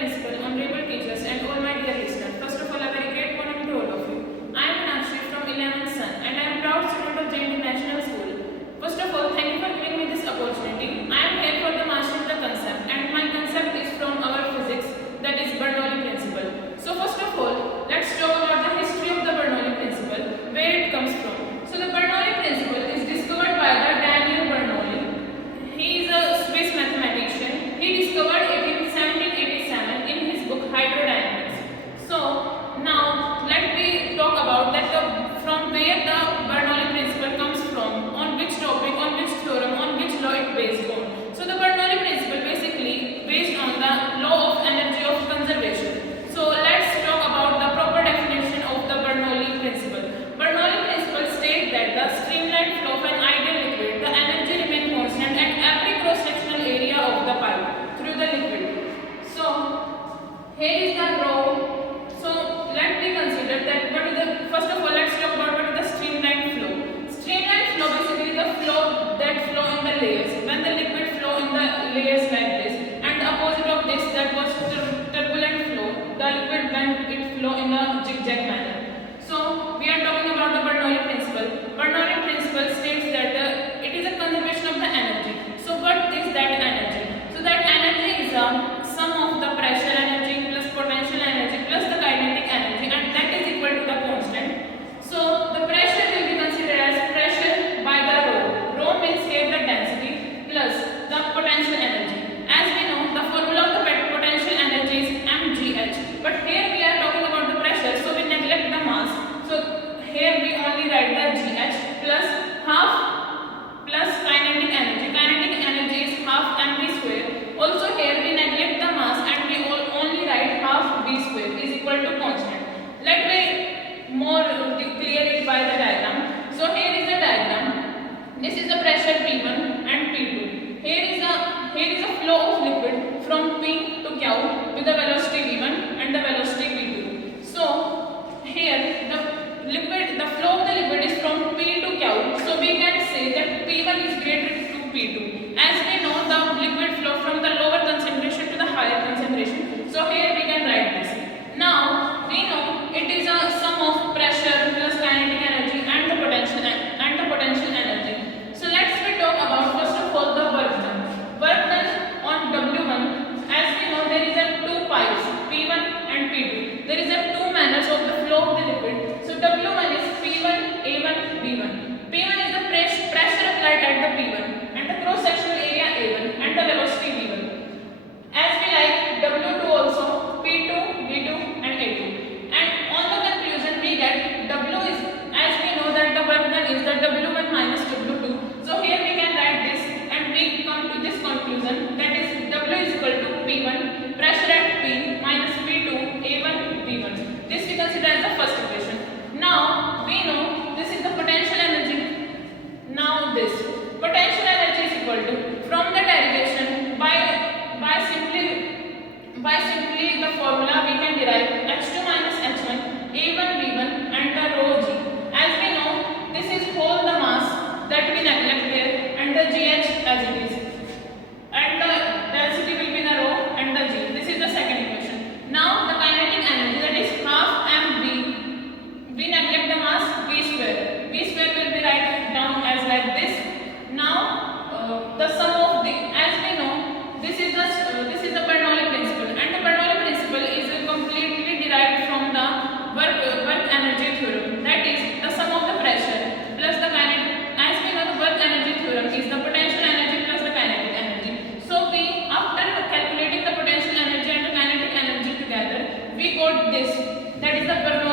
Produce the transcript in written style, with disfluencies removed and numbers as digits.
principal, honorable teachers, and all my dear listeners. First of all, a very great morning to all of you. I am Meenakshi from 11th Sun, and I am proud student of Jain International School. First of all, thank you for giving me this opportunity. I am here for the mastering the concept, and my concept is from our physics, that is Bernoulli principle. So first of all, let's talk about the history of the Bernoulli principle, where it comes from. So the Bernoulli principle is discovered by the Daniel Bernoulli. He is a Swiss mathematician. He discovered it in 1787 in his book Hydrodynamics. So now let me talk about that from where the Bernoulli principle comes from, on which topic, on which theorem, on which law it based on. So the Bernoulli principle basically based on the law of energy of conservation. So let's talk about the proper definition of the Bernoulli principle. Bernoulli principle states that the streamlined flow of an ideal liquid, the energy remains constant at every cross-sectional area of the pipe through the liquid. So here is the law. So let me consider that what is the first of all let's talk about what is the streamlined flow. Streamlined flow basically the flow that flow in the layers. When the liquid flow in the layers like this, and the opposite of this that was turbulent flow, the liquid when it flow in a zigzag manner. So we are talking about the Bernoulli principle. Bernoulli principle states that it is a conservation of the energy. So what is that energy? So that energy is a sum of the pressure energy plus potential energy plus the kinetic energy, and that is equal to the constant. So the pressure will be considered as pressure by the rho. Rho means here the density plus the potential energy. As we know, the formula of the potential energy is mgh. But here we are talking about the pressure, so we neglect the mass. So here we only write the gh plus half plus kinetic energy. Kinetic energy is half mv square. Also here we neglect the mass and we only write half v square is equal to constant. Let me more clear it by the diagram. So here is the diagram. This is the pressure P1 and P2. Here is a flow of liquid from P to Q with the velocity V1 and the velocity V2. So here the flow of the liquid is from P to Q. So we can say that P1 is greater to P2. As we know, the liquid flow from the lower concentration to the higher concentration. So here we can write this. Now we know it is a sum of pressure plus kinetic energy and the potential energy. So let's talk about first of all the work done. Work done on W1. As we know, there is a two pipes P1 and P2. There is a two manners of the flow of the liquid. So W1 is P1, A1, B1. P1 is the pressure applied at the P1 and the cross-sectional area A1 and the velocity V1. As we like W2 also, P2, V2 and A2. And on the conclusion we get W is, as we know that the work done is the W1 minus W2. So here we can write this and we come to this conclusion, that is W is equal to P1 pressure at P minus P2 A1 V1. This we consider as the first equation. Now we know this is the potential energy. Now this potential energy is equal to, from the derivation by simply the formula we can derive H2 minus H1 A1 V1 and the rho G. As we know, this is whole the mass that we neglect there and the GH as it is, and the density will be the rho and the G. This is the second equation. Now the kinetic energy, that is half mv. We neglect the mass v square. V square will be written down as like this. Now the sum of the, as we know, this is the Bernoulli principle, and the Bernoulli principle is completely derived from the work energy theorem. That is the sum of the pressure plus the kinetic. As we know, the work energy theorem is the potential energy plus the kinetic energy. So we, after calculating the potential energy and the kinetic energy together, we got this. That is the Bernoulli